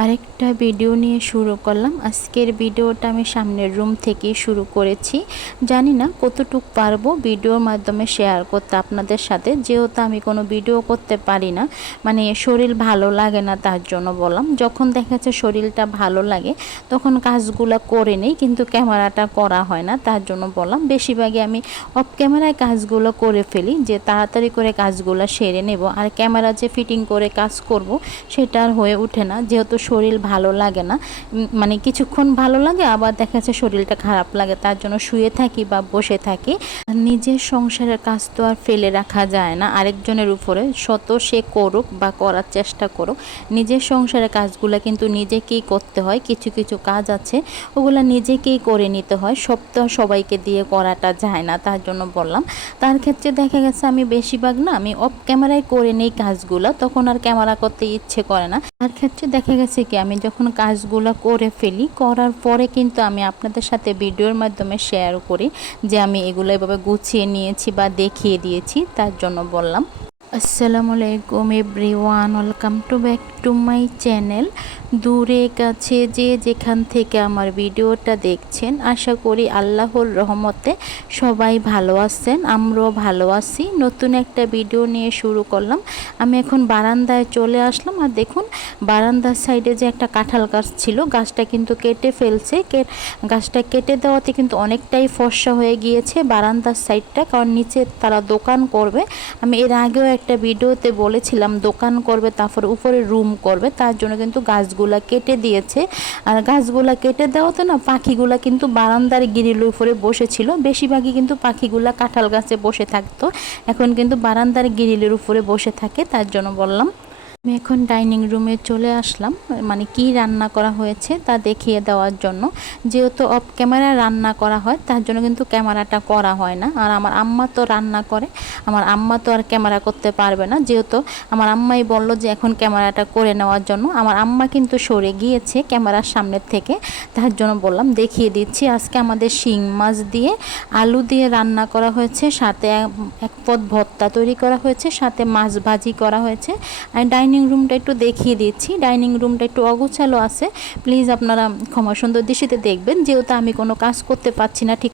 আরেকটা ভিডিও নিয়ে শুরু করলাম। আজকের ভিডিওটা আমি সামনের রুম থেকে শুরু করেছি। জানি না কতটুক পারব ভিডিওর মাধ্যমে শেয়ার করতে আপনাদের সাথে। যেহেতু আমি কোনো ভিডিও করতে পারি না মানে শরীর ভালো লাগে না তার জন্য বললাম। যখন দেখা যাচ্ছে শরীরটা ভালো লাগে, তখন কাজগুলো করে নেই, কিন্তু ক্যামেরাটা করা হয় না তার জন্য বললাম। বেশিরভাগই আমি অফ ক্যামেরায় কাজগুলো করে ফেলি, যে তাড়াতাড়ি করে কাজগুলো সেরে নেব। আর ক্যামেরা যে ফিটিং করে কাজ করব, সেটা আর হয়ে ওঠে না। যেহেতু শরীর ভালো লাগে না। মানে কিছুক্ষণ ভালো লাগে, আবার দেখা যাচ্ছে শরীরটা খারাপ লাগে, তার জন্য শুয়ে থাকি বা বসে থাকি। নিজের সংসারের কাজ তো আর ফেলে রাখা যায় না। আরেকজনের উপরে শত সে করুক বা করার চেষ্টা করুক, নিজের সংসারের কাজগুলো কিন্তু নিজেকেই করতে হয়। কিছু কিছু কাজ আছে, ওগুলো নিজেকেই করে নিতে হয়। সব তো সবাইকে দিয়ে করাটা যায় না, তার জন্য বললাম। তার ক্ষেত্রে দেখা গেছে আমি বেশিরভাগ না, আমি অফ ক্যামেরায় করে নেই কাজগুলো, তখন আর ক্যামেরা করতে ইচ্ছে করে না। তার ক্ষেত্রে দেখা গেছে কি, আমি যখন কাজগুলো করে ফেলি, করার পরে কিন্তু আমি আপনাদের সাথে ভিডিওর মাধ্যমে শেয়ার করি যে আমি এগুলো এভাবে গুছিয়ে নিয়েছি বা দেখিয়ে দিয়েছি, তার জন্য বললাম। আসসালামু আলাইকুম everyone welcome to back to my channel দূরে কাছে যে যেখান থেকে আমার ভিডিওটা দেখছেন, আশা করি আল্লাহর রহমতে সবাই ভালো আছেন, আমরাও ভালো আছি। নতুন একটা ভিডিও নিয়ে শুরু করলাম। আমি এখন বারান্দায় চলে আসলাম। আর দেখুন, বারান্দার সাইডে যে একটা কাঁঠাল গাছ ছিল, গাছটা কিন্তু কেটে ফেলছে। গাছটা কেটে দেওয়াতে কিন্তু অনেকটাই ফর্সা হয়ে গিয়েছে বারান্দার সাইডটা। কারণ নিচে তারা দোকান করবে। আমি এর আগেও একটা ভিডিওতে বলেছিলাম, দোকান করবে, তারপর উপরে রুম করবে। তার জন্য কিন্তু গাছগুলা কেটে দিয়েছে। আর গাছগুলা কেটে দেওয়াতে না পাখিগুলা কিন্তু বারান্দার গিরিল উপরে বসেছিল। বেশিরভাগই কিন্তু পাখিগুলা কাঁঠাল গাছে বসে থাকতো। এখন কিন্তু বারান্দার গিরিলের উপরে বসে থাকে, তার জন্য বললাম। আমি এখন ডাইনিং রুমে চলে আসলাম। মানে কি রান্না করা হয়েছে তা দেখিয়ে দেওয়ার জন্য। যেহেতু অফ ক্যামেরা রান্না করা হয়, তার জন্য কিন্তু ক্যামেরাটা করা হয় না। আর আমার আম্মা তো রান্না করে, আমার আম্মা তো আর ক্যামেরা করতে পারবে না। যেহেতু আমার আম্মাই বলল যে এখন ক্যামেরাটা করে নেওয়ার জন্য। আমার আম্মা কিন্তু সরে গিয়েছে ক্যামেরার সামনের থেকে। তার জন্য বললাম, দেখিয়ে দিচ্ছি। আজকে আমাদের শিং মাছ দিয়ে আলু দিয়ে রান্না করা হয়েছে। সাথে এক- পদ ভর্তা তৈরি করা হয়েছে। সাথে মাছ ভাজি করা হয়েছে। আর ডাইনিং রুমটা একটু দেখিয়ে দিচ্ছি। ডাইনিং রুমটা একটু অগোছালো আছে। প্লিজ আপনারা ক্ষমা সুন্দর দৃষ্টিতে দেখবেন। যেহেতু আমি কোনো কাজ করতে পারছি না ঠিক